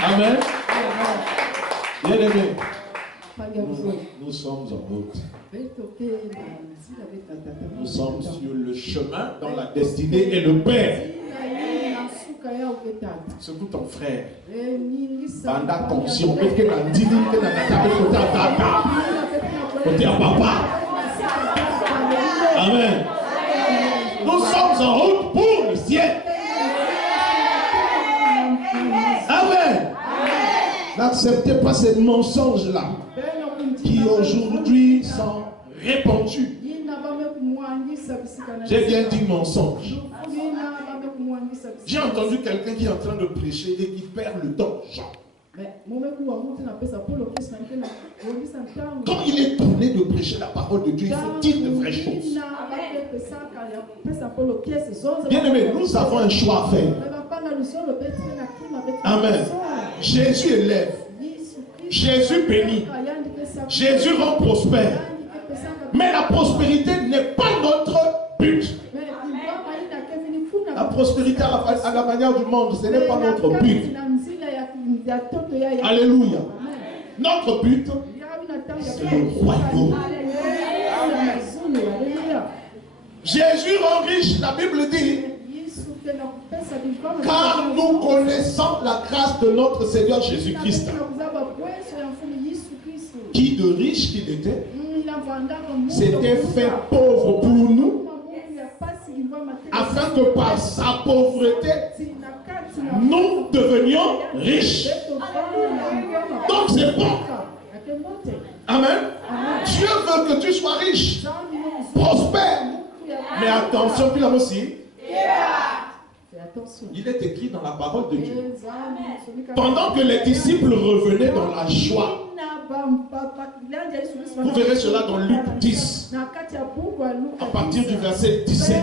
Amen. Bien-aimés, nous sommes en route. Nous sommes sur le chemin dans la destinée et le Père. Secoue ton frère. Banda attention. Côté à papa. Amen. Nous sommes en route pour le ciel. Amen. N'acceptez pas ces mensonges-là qui aujourd'hui sont répandus. J'ai bien dit mensonge. J'ai entendu quelqu'un qui est en train de prêcher et qui perd le temps. Quand il est tourné de prêcher la parole de Dieu, il faut dire de vraies choses. Bien aimé, nous avons un choix à faire. Amen. Jésus élève. Jésus bénit. Jésus rend prospère. Mais la prospérité n'est pas notre but. La prospérité à la manière du monde, ce n'est pas notre but. Alléluia. Notre but, c'est le royaume. Jésus rend riche, la Bible dit, car nous connaissons la grâce de notre Seigneur Jésus-Christ. Qui de riche qu'il était, s'était fait pauvre pour nous, afin que par sa pauvreté, nous devenions riches. Donc c'est bon. Amen. Dieu veut que tu sois riche, prospère. Mais attention, puis là aussi, il est écrit dans la parole de Dieu. Pendant que les disciples revenaient dans la joie, vous verrez cela dans Luc 10, à partir du verset 17.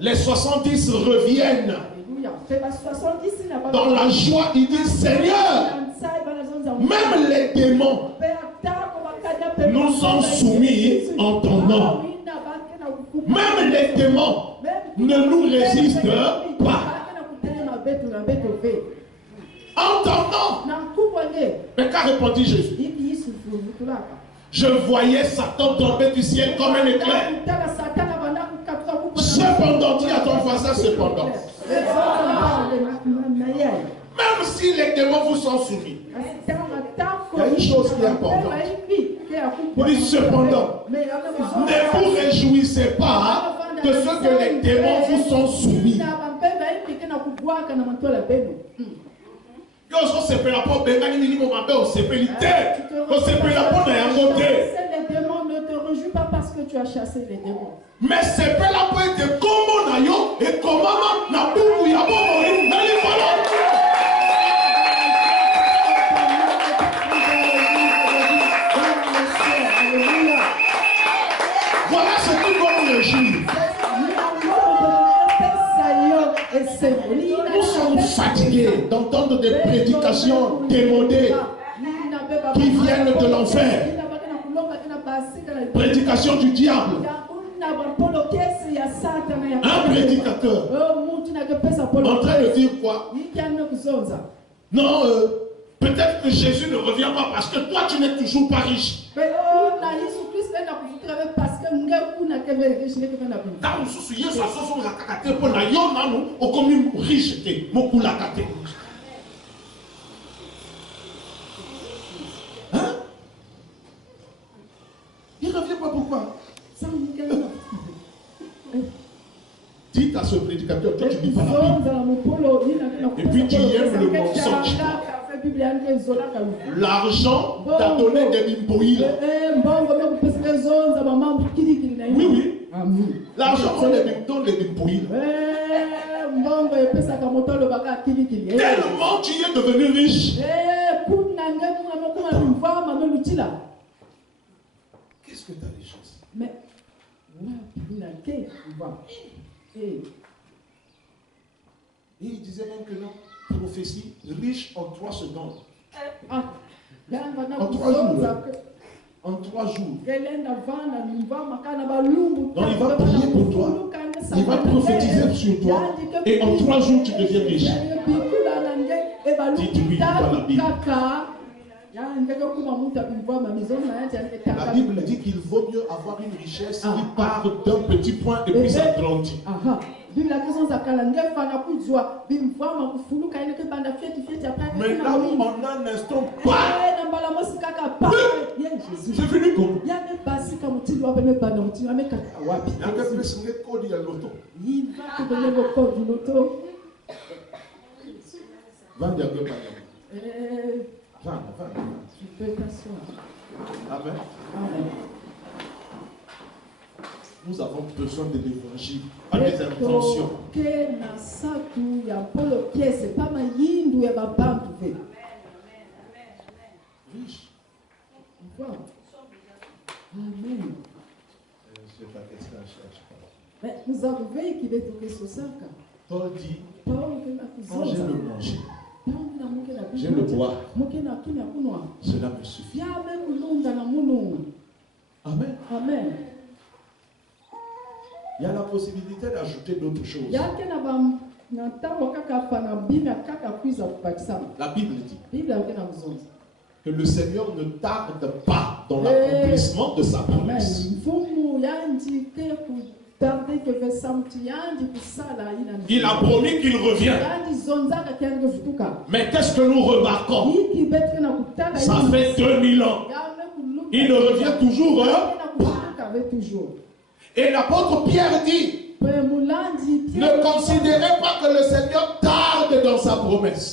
Les 70 reviennent dans la joie. Ils disent, Seigneur, même les démons nous sont soumis en ton nom. Même les démons ne nous résistent pas. Entendant. Mais qu'a répondu Jésus? Je voyais Satan tomber du ciel comme un éclair. Cependant, dis à ton voisin, cependant. Même si les démons vous sont soumis, il y a une chose qui est importante. Vous dites cependant, ne vous réjouissez pas de ce que les démons vous sont soumis. Les démons ne te réjouissent pas parce que tu as chassé les démons. Mais c'est pas la peine de comment nayo et comment na buku ya bomo na lifalo. Voilà ce que nous réjouir. Nous sommes fatigués d'entendre des prédications démodées qui viennent de l'enfer. Prédication du diable. Un prédicateur en train de dire quoi? Non, peut-être que Jésus ne revient pas parce que toi tu n'es toujours pas riche. Hein? Il ne revient pas pourquoi? Dites à ce prédicateur, toi tu dis pas la Bible. Et puis tu aimes le mensonge. L'argent t'a donné des bimboïles. Oui, oui. L'argent donne des bimboïles. Tellement tu es devenu riche. Qu'est-ce que tu as les choses? Mais et il disait même que la prophétie riche en 3 secondes. En 3 jours. En 3 jours. Donc il va prier pour toi. Il va prophétiser sur toi. Et en 3 jours, tu deviens riche. Dites-lui dans la Bible. La Bible dit qu'il vaut mieux avoir une richesse qui part d'un petit point et puis ça grandit. Maintenant, on a un instant. C'est fini comme. Il y a plus de code de l'auto. Amen. Nous avons besoin de l'évangile, pas des inventions. Riche. Amen. Je ne sais pas qu'est-ce qu'elle cherche. Mais nous avons vu qu'il est tombé sur ça. Paul dit, quand j'ai le manger, j'ai le boire, cela me suffit. Amen. Amen. Il y a la possibilité d'ajouter d'autres choses. La Bible dit que le Seigneur ne tarde pas dans l'accomplissement de sa promesse. Il a promis qu'il revient. Mais qu'est-ce que nous remarquons? Ça fait 2000 ans. Il ne revient toujours. Et l'apôtre Pierre dit, ne considérez pas que le Seigneur tarde dans sa promesse.